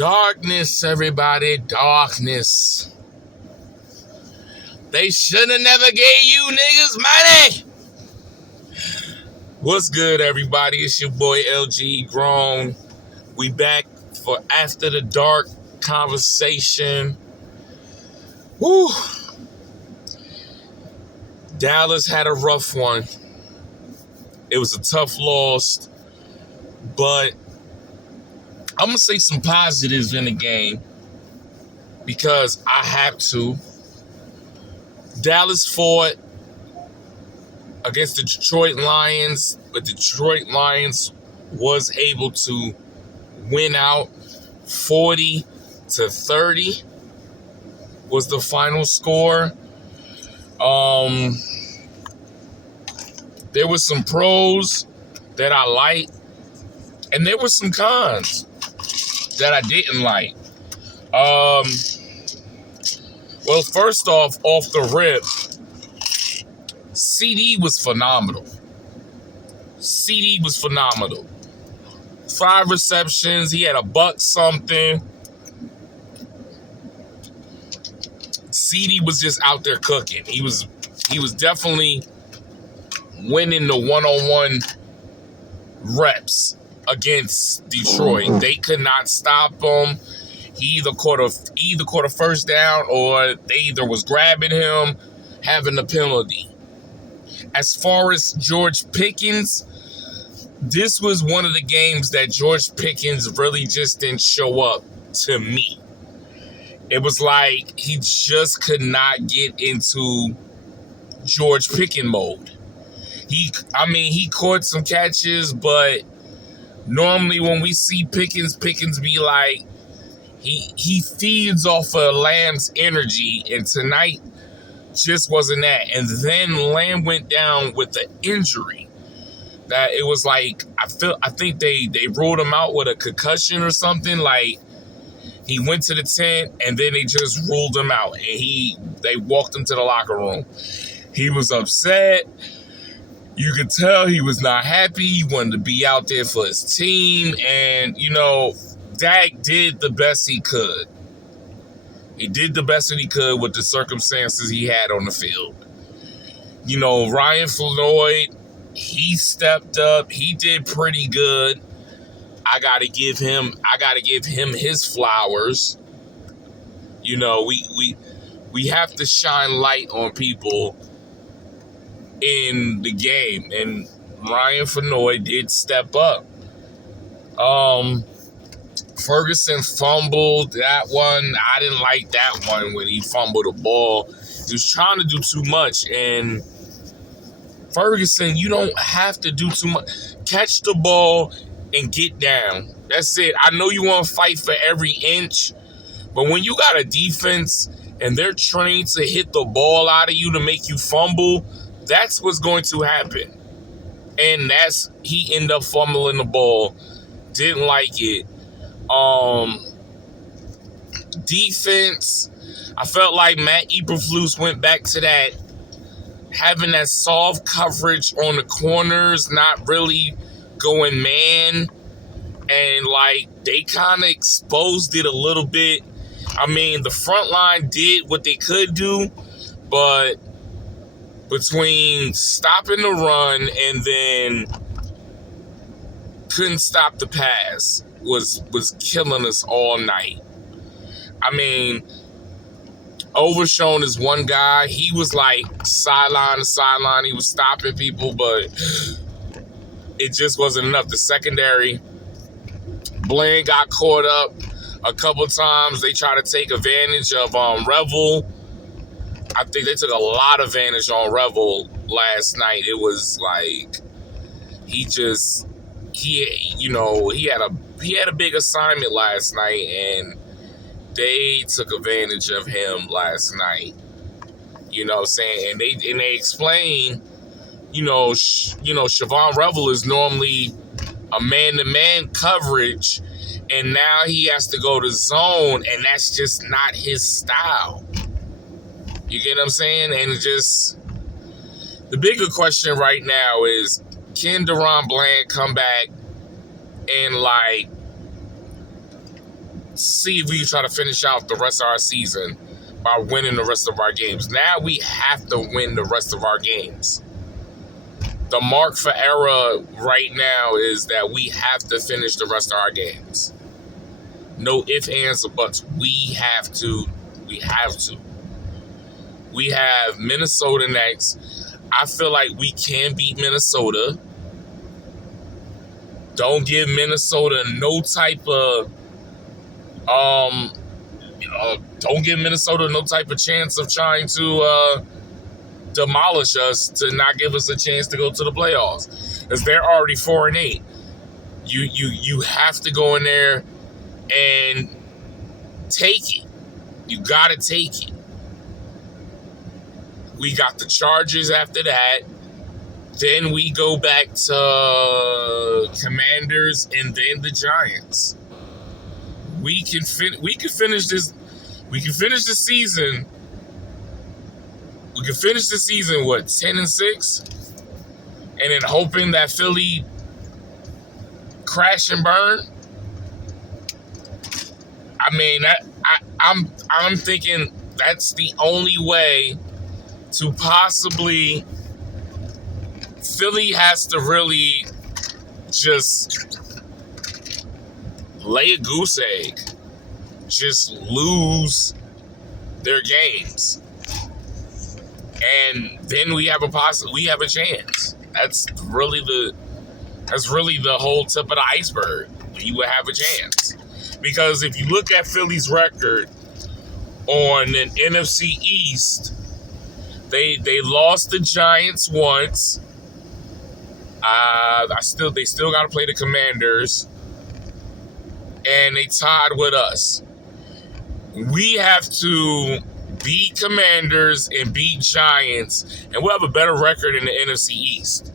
Darkness, everybody, darkness. They should have never gave you niggas money. What's good, everybody? It's your boy LG Grown. We back for After the Dark conversation. Woo. Dallas had a rough one. It was a tough loss, but I'm going to say some positives in the game because I have to. Dallas fought against the Detroit Lions, but the Detroit Lions was able to win out 40-30 was the final score. There was some pros that I liked, and there were some cons that I didn't like. Well, first off the rip, CD was phenomenal. 5 receptions. He had a buck something. CD was just out there cooking. He was definitely winning the one-on-one reps against Detroit. They could not stop him. He either caught a first down, or they either was grabbing him, having a penalty. As far as George Pickens, this was one of the games that George Pickens really just didn't show up to me. It was like he just could not get into George Pickens mode. He caught some catches, but normally when we see Pickens be like, he feeds off of Lamb's energy, and tonight just wasn't that. And then Lamb went down with the injury that it was like, I think they ruled him out with a concussion or something. Like, he went to the tent and then they just ruled him out, and they walked him to the locker room. He was upset. You could tell he was not happy. He wanted to be out there for his team, and Dak did the best he could. He did the best that he could with the circumstances he had on the field. Ryan Floyd, he stepped up. He did pretty good. I gotta give him his flowers. We have to shine light on people in the game, and Ryan Floyd did step up. Ferguson fumbled that one. I didn't like that one when he fumbled the ball. He was trying to do too much, and Ferguson, you don't have to do too much. Catch the ball and get down. That's it. I know you want to fight for every inch, but when you got a defense and they're trained to hit the ball out of you to make you fumble, that's what's going to happen. And he ended up fumbling the ball. Didn't like it. Defense, I felt like Matt Eberflus went back to that, having that soft coverage on the corners, not really going man, and they kind of exposed it a little bit. The front line did what they could do, but between stopping the run and then couldn't stop the pass was killing us all night. Overshown is one guy. He was sideline to sideline. He was stopping people, but it just wasn't enough. The secondary, Blaine got caught up a couple times. They tried to take advantage of Revel. I think they took a lot of advantage on Revel last night. It was like he had a big assignment last night, and they took advantage of him last night. You know what I'm saying? And they explain, Siobhan Revel is normally a man-to-man coverage, and now he has to go to zone, and that's just not his style. You get what I'm saying? And the bigger question right now is, can Deron Bland come back and see if we can try to finish out the rest of our season by winning the rest of our games. Now we have to win the rest of our games. The mark for error right now is that we have to finish the rest of our games. No ifs, ands, or buts. We have to. We have to. We have Minnesota next. I feel like we can beat Minnesota. Don't give Minnesota no type of don't give Minnesota no type of chance of trying to demolish us, to not give us a chance to go to the playoffs, because they're already 4-8. You have to go in there and take it. You gotta take it. We got the Chargers after that. Then we go back to Commanders and then the Giants. We can finish this. We can finish the season. We can finish the season, what, 10-6? And then hoping that Philly crash and burn. I mean, I'm thinking that's the only way to possibly. Philly has to really just lay a goose egg. Just lose their games. And then we have a chance. That's really the whole tip of the iceberg. You would have a chance. Because if you look at Philly's record on an NFC East, they lost the Giants once. They still got to play the Commanders, and they tied with us. We have to beat Commanders and beat Giants, and we'll have a better record in the NFC East.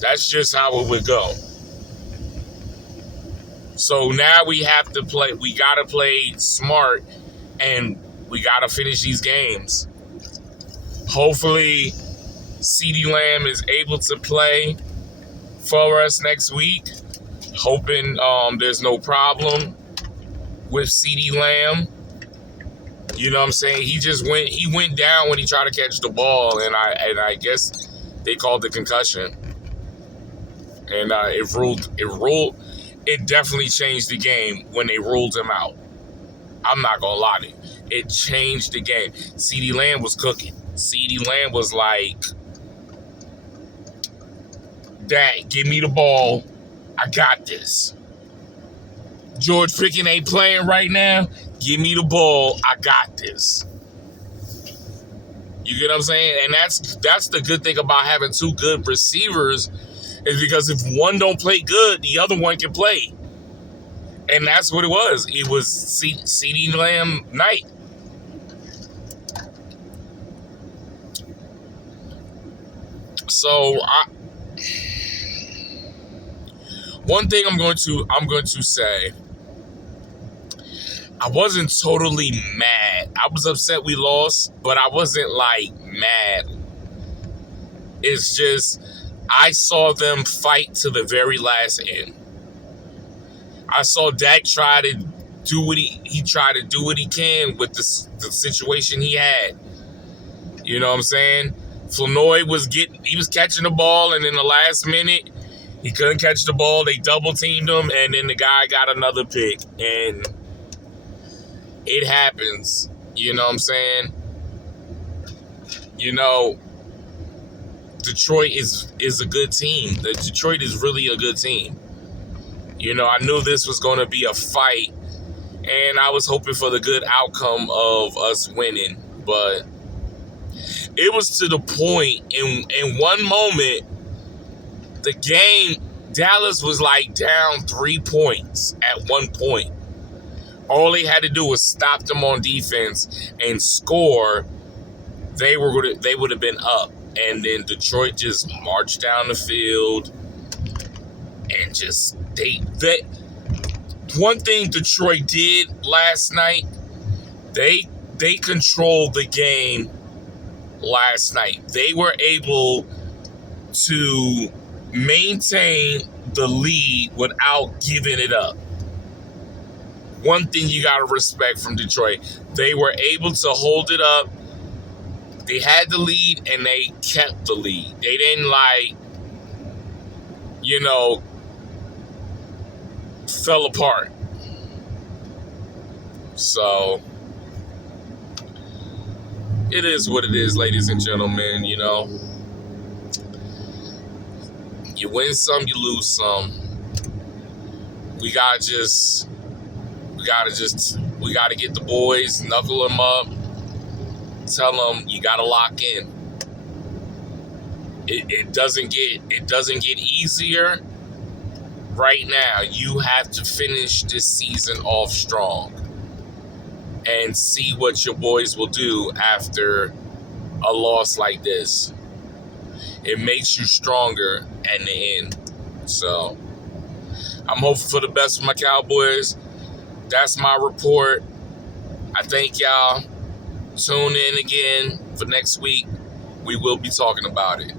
That's just how it would go. So now we have to play. We got to play smart, and we got to finish these games. Hopefully, CeeDee Lamb is able to play for us next week. Hoping there's no problem with CeeDee Lamb. You know what I'm saying? He went down when he tried to catch the ball, and I guess they called it concussion. And it definitely changed the game when they ruled him out. I'm not gonna lie to you. It changed the game. CeeDee Lamb was cooking. CeeDee Lamb was like, Dad, give me the ball. I got this. George Pickens ain't playing right now. Give me the ball. I got this. You get what I'm saying? And that's the good thing about having two good receivers, is because if one don't play good, the other one can play. And that's what it was. It was CeeDee Lamb night. So one thing I'm going to say, I wasn't totally mad. I was upset we lost, but I wasn't like mad. It's just I saw them fight to the very last end. I saw Dak try to do what he tried to do what he can with the situation he had. You know what I'm saying? Flournoy was catching the ball, and in the last minute, he couldn't catch the ball. They double teamed him, and then the guy got another pick, and it happens. You know what I'm saying? You know, Detroit is a good team. Detroit is really a good team. You know, I knew this was going to be a fight, and I was hoping for the good outcome of us winning, but it was to the point in one moment, the game, Dallas was like down 3 points at one point. All they had to do was stop them on defense and score. They would have been up. And then Detroit just marched down the field and just they one thing Detroit did last night, they controlled the game last night. They were able to maintain the lead without giving it up. one thing you got to respect from Detroit, they were able to hold it up. They had the lead and they kept the lead. They didn't fell apart. So it is what it is, ladies and gentlemen. You win some, you lose some. We gotta get the boys, knuckle them up, tell them you gotta lock in. It doesn't get easier right now. You have to finish this season off strong and see what your boys will do after a loss like this. It makes you stronger at the end. So I'm hoping for the best for my Cowboys. That's my report. I thank y'all. Tune in again for next week. We will be talking about it.